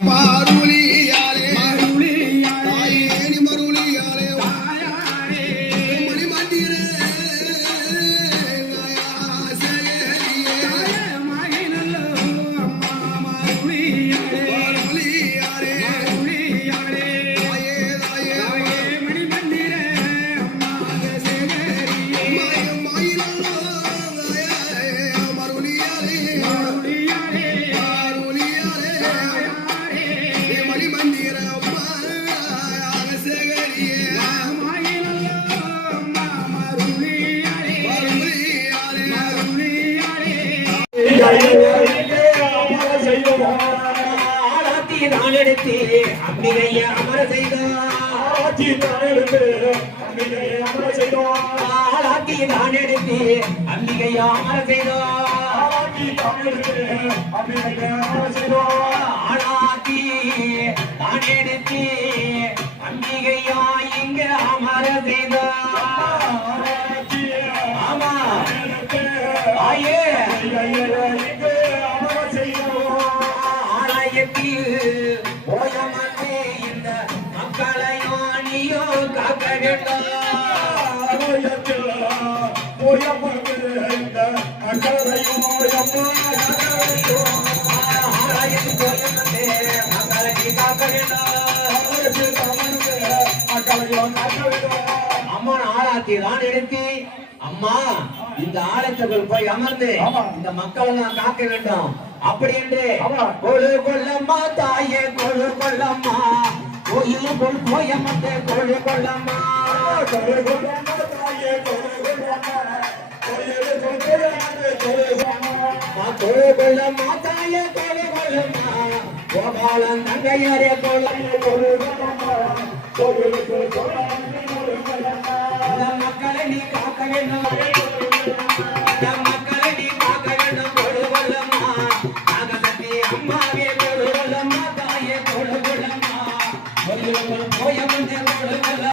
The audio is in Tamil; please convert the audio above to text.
மாருளியாலே ஆராத்தி நான் எடுத்து அம்பிகையை அமர செய்தார். ஆராத்தி நான் எடுத்து அம்பிகையை அமர செய்தார். ஆராத்தி நான் எடுத்து அம்பிகையை அமர இங்க அமர செய்தார். ஆமா. ஆயே. ஆலயத்தில் போயமன்னே இந்த மக்களையும் நீயோ காக்க வேண்டும் ஆலயத்தில் போயமன்னே மக்களை நீ காக்க வேண்டும் அம்மா ஆராத்தி தான் எடுத்து அம்மா இந்த ஆலயத்துக்குள் போய் அமர்ந்து இந்த மக்களை நான் காக்க வேண்டும். அப்படி என்று கொழு கொள்ளம்மா தாயே கொழு கொள்ளம்மா. கோயிலுக்குள் போய் அமர்ந்து கொழு கொள்ளம்மா. கொழு கொள்ளம்மா தாயே கொழு கொள்ளம்மா. கொழு கொள்ளம்மா. தாயே கொழு கொள்ளம்மா. கோபாலன் தங்கையாரே கொழு கொழு கொள்ளம்மா. மக்களை நீ காக்க வேண்டும்.